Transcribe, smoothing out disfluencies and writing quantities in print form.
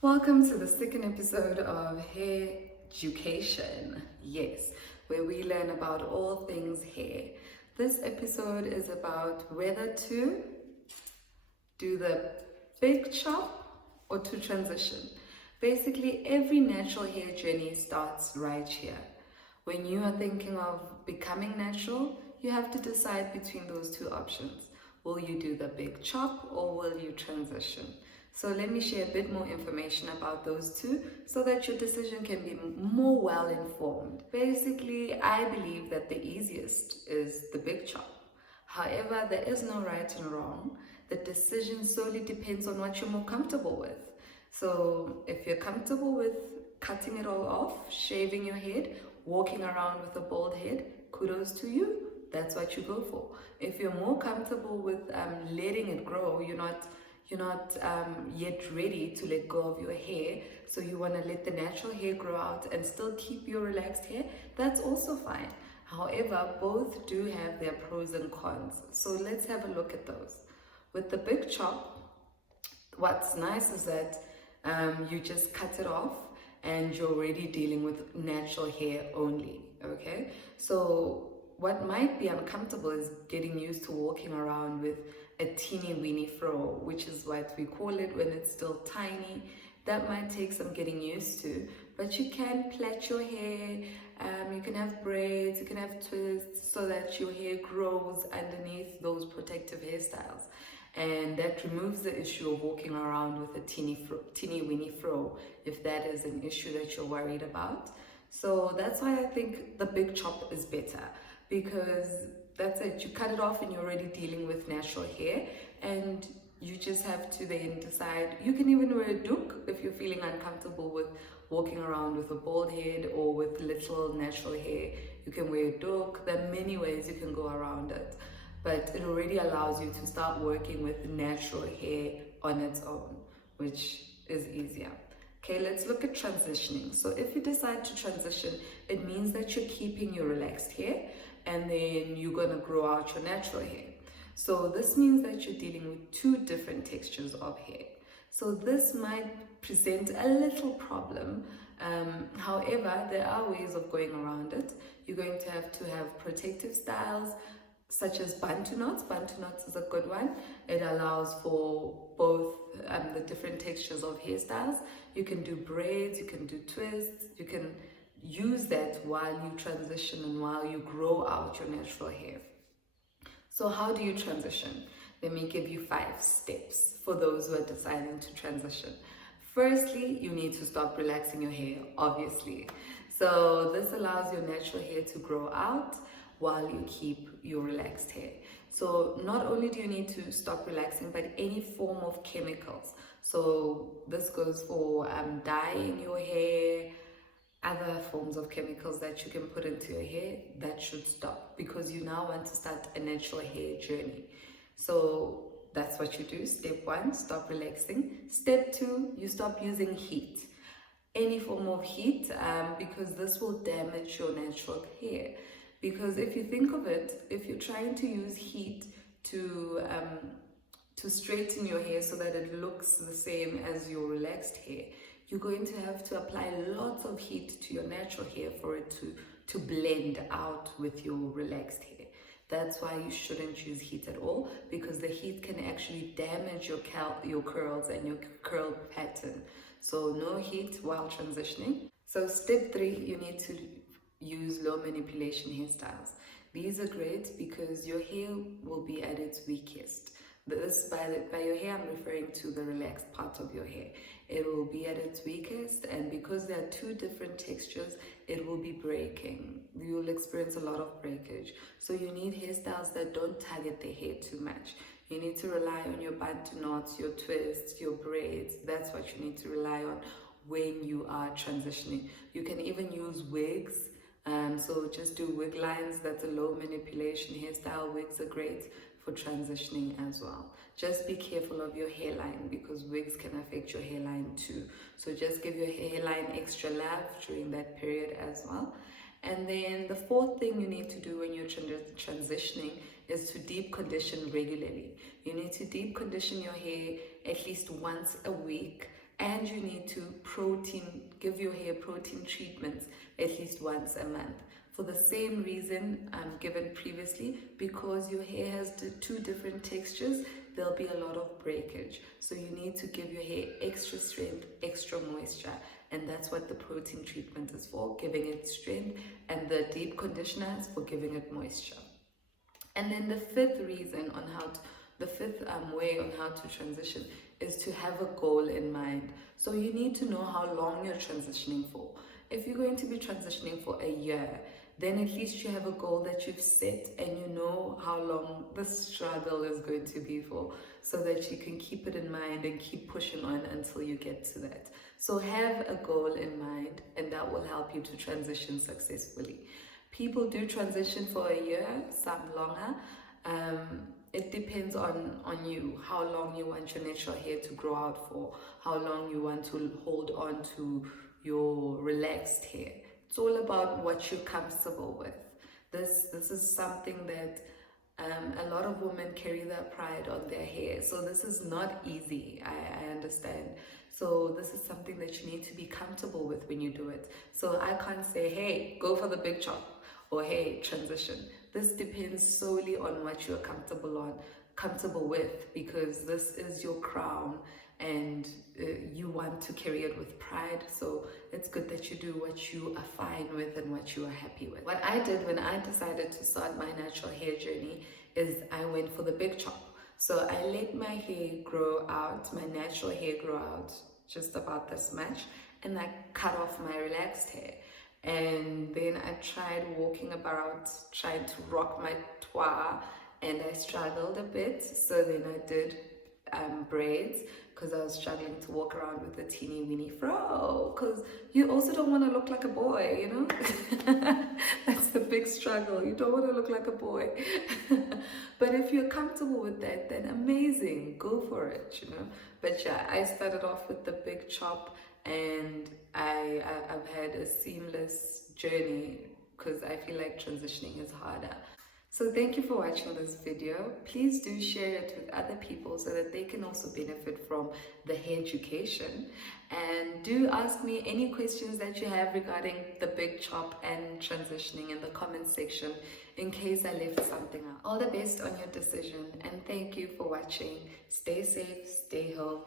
Welcome to the second episode of Hairducation, yes, where we learn about all things hair. This episode is about whether to do the big chop or to transition. Basically, every natural hair journey starts right here. When you are thinking of becoming natural, you have to decide between those two options. Will you do the big chop or will you transition? So let me share a bit more information about those two so that your decision can be more well informed. Basically, I believe that the easiest is the big chop. However, there is no right and wrong. The decision solely depends on what you're more comfortable with. So if you're comfortable with cutting it all off, shaving your head, walking around with a bald head, kudos to you. That's what you go for. If you're more comfortable with letting it grow, you're not yet ready to let go of your hair, so you want to let the natural hair grow out and still keep your relaxed hair, that's also fine. However, both do have their pros and cons, so let's have a look at those. With the big chop, what's nice is that you just cut it off and you're already dealing with natural hair only. Okay, so what might be uncomfortable is getting used to walking around with a teeny weeny fro, which is what we call it when it's still tiny. That might take some getting used to, but you can plait your hair, you can have braids, you can have twists so that your hair grows underneath those protective hairstyles. And that removes the issue of walking around with a teeny weeny fro, if that is an issue that you're worried about. So that's why I think the big chop is better, because that's it, you cut it off and you're already dealing with natural hair, and you just have to then decide. You can even wear a doek if you're feeling uncomfortable with walking around with a bald head or with little natural hair. You can wear a doek. There are many ways you can go around it, but it already allows you to start working with natural hair on its own, which is easier. Okay, let's look at transitioning. So if you decide to transition, it means that you're keeping your relaxed hair and then you're going to grow out your natural hair. So this means that you're dealing with two different textures of hair. So this might present a little problem. However, there are ways of going around it. You're going to have protective styles such as bantu knots. Bantu knots is a good one. It allows for both the different textures of hairstyles. You can do braids, you can do twists, you can use that while you transition and while you grow out your natural hair. So how do you transition? Let me give you 5 steps for those who are deciding to transition. Firstly, you need to stop relaxing your hair, obviously. So this allows your natural hair to grow out while you keep your relaxed hair. So not only do you need to stop relaxing, but any form of chemicals. So this goes for dyeing your hair, other forms of chemicals that you can put into your hair, that should stop, because you now want to start a natural hair journey. So that's what you do. Step 1, stop relaxing. Step 2, you stop using heat, any form of heat, because this will damage your natural hair. Because if you think of it, if you're trying to use heat to straighten your hair so that it looks the same as your relaxed hair, you're going to have to apply lots of heat to your natural hair for it to blend out with your relaxed hair. That's why you shouldn't use heat at all, because the heat can actually damage your curls and your curl pattern. So no heat while transitioning. So step 3, you need to use low manipulation hairstyles. These are great because your hair will be at its weakest. This, by your hair, I'm referring to the relaxed part of your hair. It will be at its weakest, and because there are 2 different textures, it will be breaking. You'll experience a lot of breakage. So you need hairstyles that don't target the hair too much. You need to rely on your bantu knots, your twists, your braids. That's what you need to rely on when you are transitioning. You can even use wigs. So just do wig lines. That's a low manipulation hairstyle. Wigs are great for transitioning as well. Just be careful of your hairline, because wigs can affect your hairline too. So just give your hairline extra love during that period as well. And then the 4th thing you need to do when you're transitioning is to deep condition regularly. You need to deep condition your hair at least once a week and you need to give your hair protein treatments at least once a month. For the same reason given previously, because your hair has two different textures, there'll be a lot of breakage. So you need to give your hair extra strength, extra moisture, and that's what the protein treatment is for, giving it strength, and the deep conditioner is for giving it moisture. And then the fifth way on how to transition is to have a goal in mind. So you need to know how long you're transitioning for. If you're going to be transitioning for a year, then at least you have a goal that you've set and you know how long the struggle is going to be for, so that you can keep it in mind and keep pushing on until you get to that. So have a goal in mind, and that will help you to transition successfully. People do transition for a year, some longer. It depends on you, how long you want your natural hair to grow out for, how long you want to hold on to your relaxed hair. It's all about what you're comfortable with. This is something that a lot of women carry their pride on their hair. So this is not easy, I understand. So this is something that you need to be comfortable with when you do it. So I can't say, hey, go for the big chop, or hey, transition. This depends solely on what you're comfortable with, because this is your crown and you want to carry it with pride. So it's good that you do what you are fine with and what you are happy with. What I did when I decided to start my natural hair journey is I went for the big chop. So I let my hair grow out, my natural hair grow out just about this much, and I cut off my relaxed hair. And then I tried walking about, trying to rock my toa, and I struggled a bit. So then I did braids, because I was struggling to walk around with a teeny weeny fro, because you also don't want to look like a boy, you know. That's the big struggle. You don't want to look like a boy. But if you're comfortable with that, then amazing, go for it, you know. But yeah, I started off with the big chop, and I've had a seamless journey, because I feel like transitioning is harder. So thank you for watching this video. Please do share it with other people so that they can also benefit from the Hairducation. And do ask me any questions that you have regarding the big chop and transitioning in the comment section, in case I left something out. All the best on your decision, and thank you for watching. Stay safe, stay home.